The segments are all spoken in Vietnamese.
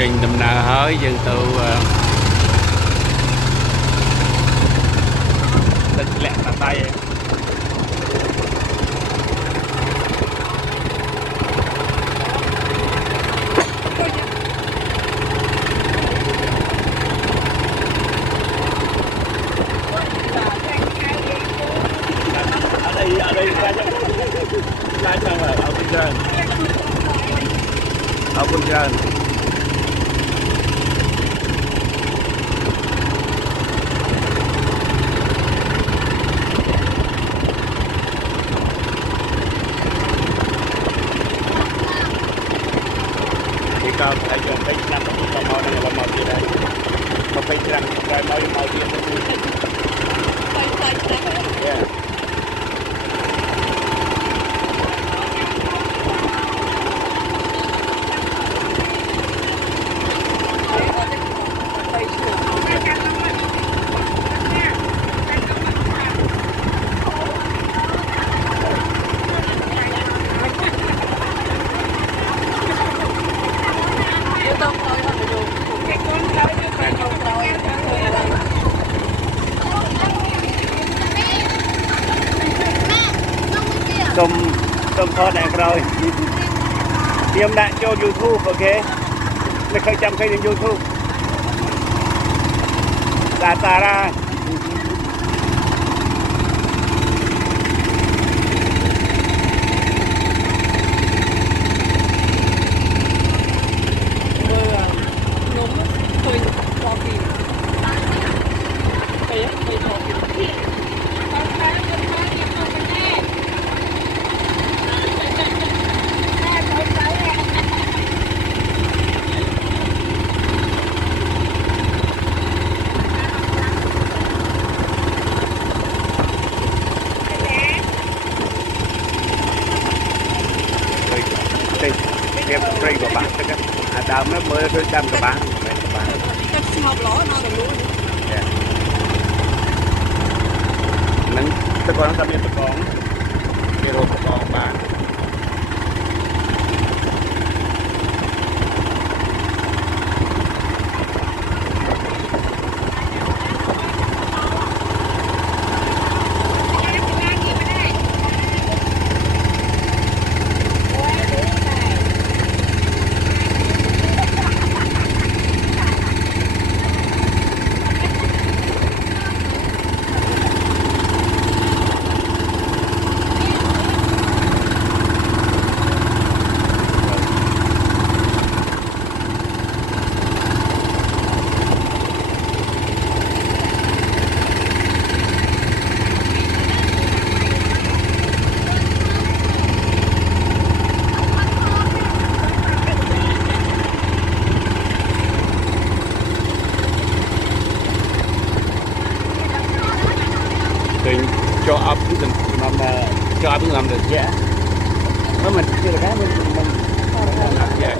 trình đầm nà hơi dân từ đất lẹ là tay ở đây ra chân rồi ở bên trên thì có thấy chưa thấy năm có màu này là màu gì đây có thấy rằng cái màu gì yeah. Tôm thớt này rồi tiêm đại cho YouTube okไม่เคยจำเคยดู YouTube ซาซาร่าEm free của bạn tức á, đào nó mới đôi đâm của bạn, Cắt ngọc ló nó được luôn. Nắng, tôi còn tầm tôi còn, cái đồ còn bạn. Cho ấp cũng làm cho ấp cũng làm được dễ nó mình chưa là cái mình làm dễ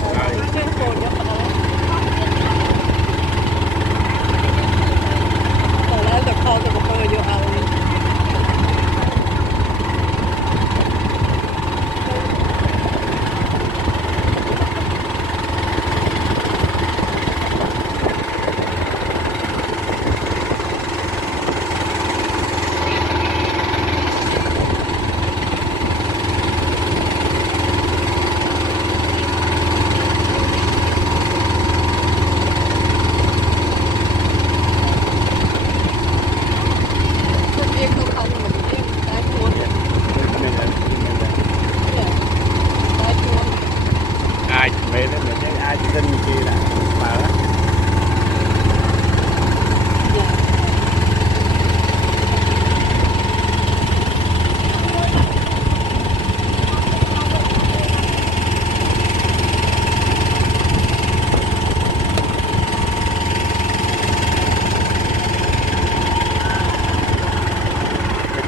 ai về đó mình thấy ai tin kia là mở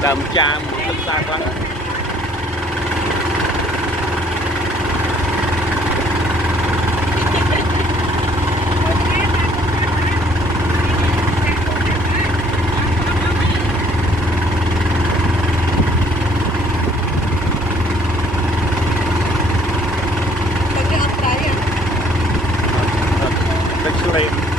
tầm cha một tấm xa quá actually